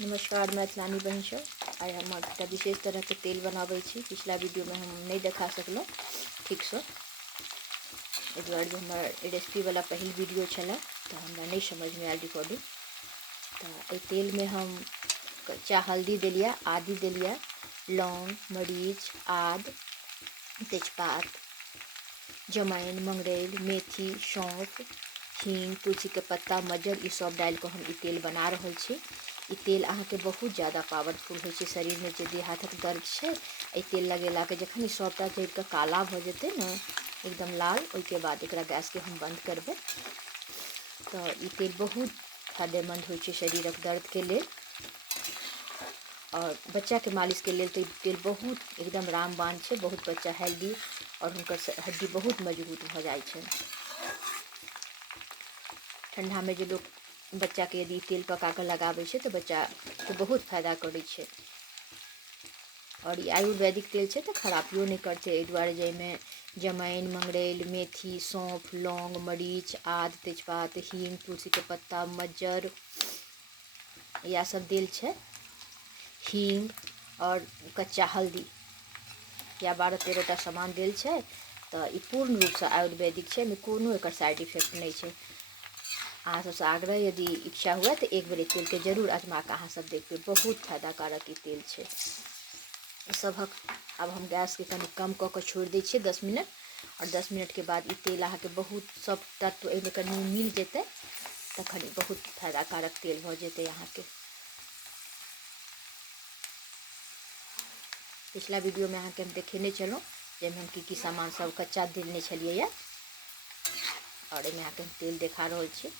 नमस्कार मैथिलानी बहन सब। आइ हम एकटा विशेष तरह के तेल बनाबै छी। पिछला वीडियो में हम नहीं देखा सकलहुँ ठीक से, एहि दुआरे जे हमर रेसिपी वाला पहिल वीडियो छलै तो हमरा नहीं समझ में आयल रिकॉर्डिंग। तो एहि तेल में हम कच्चा हल्दी देलिए, आदी देलिए, लौंग, मरीच, आद, तेजपात, जमाइन, मंगरैल, मेथी, सौंफ, हींग, तुलसी के पत्ता, मज्जर ई सब डाल के हम ई तेल बना रहल छी। ई तेल अहाँके बहुत ज़्यादा पावरफुल होइ छै। शरीर में जे देह हाथक दर्द छै, एहि तेल लगेला के जखन ई सबटा जरि के काला भ जेतै ने, एकदम लाल, ओहिके बाद एकरा गैस के हम बंद करबै। तो ई तेल बहुत फायदेमंद होइ छै शरीरक दर्द के लेल, और बच्चा के मालिश के लेल तो ई तेल बहुत एकदम रामबाण छै। बहुत बच्चा हेल्दी और हुनकर हड्डी बहुत मजबूत भ जाइ छै। ठंडा में जो लोग बच्चा के यदि तेल पका के लगाबै छै तो बच्चा के बहुत फायदा करै छै। और ये आयुर्वेदिक तेल छै तो खराबियो नहीं करते। एहि दुआरे जाहिमे जमाइन, मंगरैल, मेथी, सौंफ, लौंग, मरीच, आद, तेजपात, हींग, तुलसी के पत्ता, मज्जर या सब देल छै। हींग और कच्चा हल्दी या 12-13 टा सामान देल छै। तो ई पूर्ण रूप से आयुर्वेदिक छै, में कोनो एकर साइड इफेक्ट नहीं छै। अहाँ सबसे आग्रह, यदि इच्छा हुए तो एक बेर तेल के जरूर आजमा के अहाँ सब देखिए, बहुत फायदाकारक ई तेल छै। सबक अब हम गैस के कनी कम क के छोड़ दै छियै 10 मिनट, और 10 मिनट के बाद ई तेल अहाँके बहुत सब तत्व एहिमे कनी मिल जेतै, तखन ई बहुत फायदाकारक तेल भ जेतै अहाँके। पिछला वीडियो में अहाँके हम देखेने छलहुँ जाहिमे हम की सामान सब कच्चा देने छलिए, और एहिमे अहाँके हम तेल देखा रहल छी।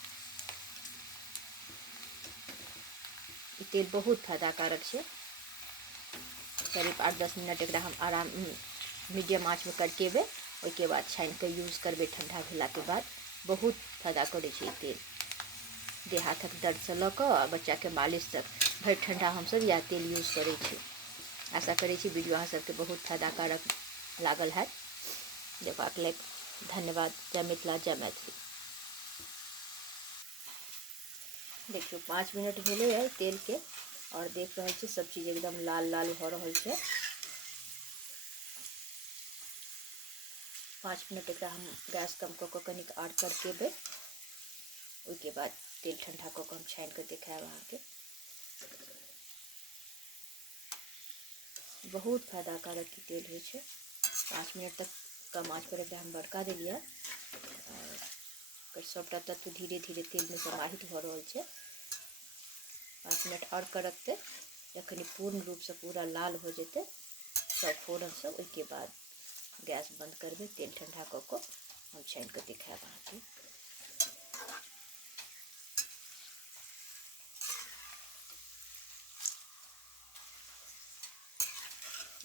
ई तेल बहुत फायदाकारक छै। करीब 8-10 मिनट एकरा हम आराम मीडियम आँच में करकेबै, ओहिके बाद छानि के यूज करबै ठंडा भेला के बाद। बहुत फायदा करे छै ई तेल, देह हाथक दर्द से ल के बच्चा के मालिश तक भरि ठंडा हम सब यह तेल यूज करै छी। आशा करै छी वीडियो अहाँ सबके बहुत फायदाकारक लागल है। देखबाक लेल धन्यवाद। जय मिथिला, जय मैथिली। देखियो 5 मिनट भेले है तेल के, और देख रहे छी सब चीज एकदम लाल लाल भ रहल छै। 5 मिनट एकरा हम गैस कम क के कनिक आर करकेबै, ओहिके बाद तेल ठंडा क के हम छानि के देखायब अहाँके। बहुत फायदाकारक ई तेल होइ छै। 5 मिनट तक कम आँच पर एकरा हम बड़का देलिए, और सबटा तत्व धीरे धीरे तेल में समाहित भ रहल छै। 5 मिनट और करकते, जखन पूर्ण रूप से पूरा लाल हो जेते सब फोरन से, ओहिके बाद गैस बंद करबै। तेल ठंडा क के हम छानि के देखायब अहाँके।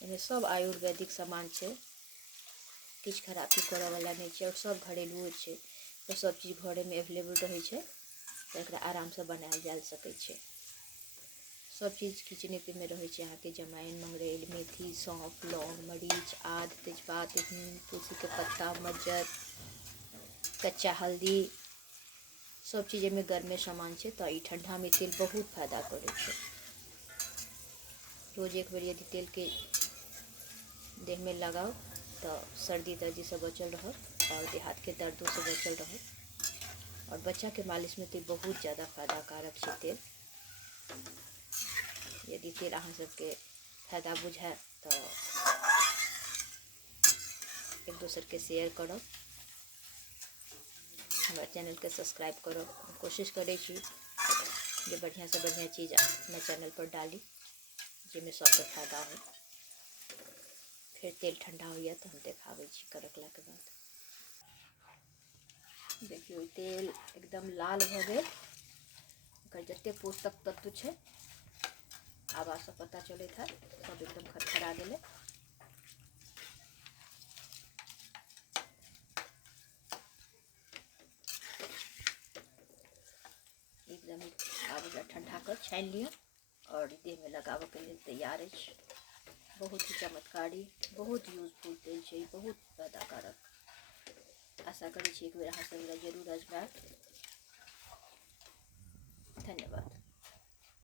एहिमे सब आयुर्वेदिक सामान छै, किछु खराबी करऽ वाला नहीं छै, और सब घरेलुओ छै। तो सब चीज घरे में अवेलेबल रहे छै, तो एकरा आराम से बनायल जा सकै छै। सब चीज किचने पे में रहे छै अहाँके। जमाइन, मंगरैल, मेथी, सौंफ, लौंग, मरीच, आद, तेजपात, हींग, तुलसी के पत्ता, मज्जर, कच्चा हल्दी, सब चीज में गर्मे सामान छै। तो ई ठंडा में तेल बहुत फायदा करे छै। रोज एक बेर यदि तेल के देह में लगाओ तो सर्दी तर्दी से बचल रहत, और देह हाथ के दर्दों से बचल रहत। और बच्चा के मालिश में तो बहुत ज़्यादा फायदाकारक छै तेल। यदि तेल अहाँ सबके फायदा बुझाए तो एक दोसर के शेयर करब, हमारे चैनल के सब्सक्राइब करब। कोशिश करै छी जे बढ़िया से बढ़िया चीज़ अपना चैनल पर डाली, जिसमें सबके फायदा हो। फिर तेल ठंडा होइए तो हम देखाबै छी करकला के बाद। देखियो तेल एकदम लाल भ गेल, एकर जते पोषक तत्व छै आवाज से पता चलत है, सब एकदम खरखरा गेले। एकदम आब एकरा ठंडा कर छानि लिअ, और देह में लगाबऽ के लिए तैयार है। बहुत ही चमत्कारी, बहुत यूजफुल तेल छै, बहुत फायदाकारक। आशा करै छी एक बेर अहाँ सब जरूर आजमायब।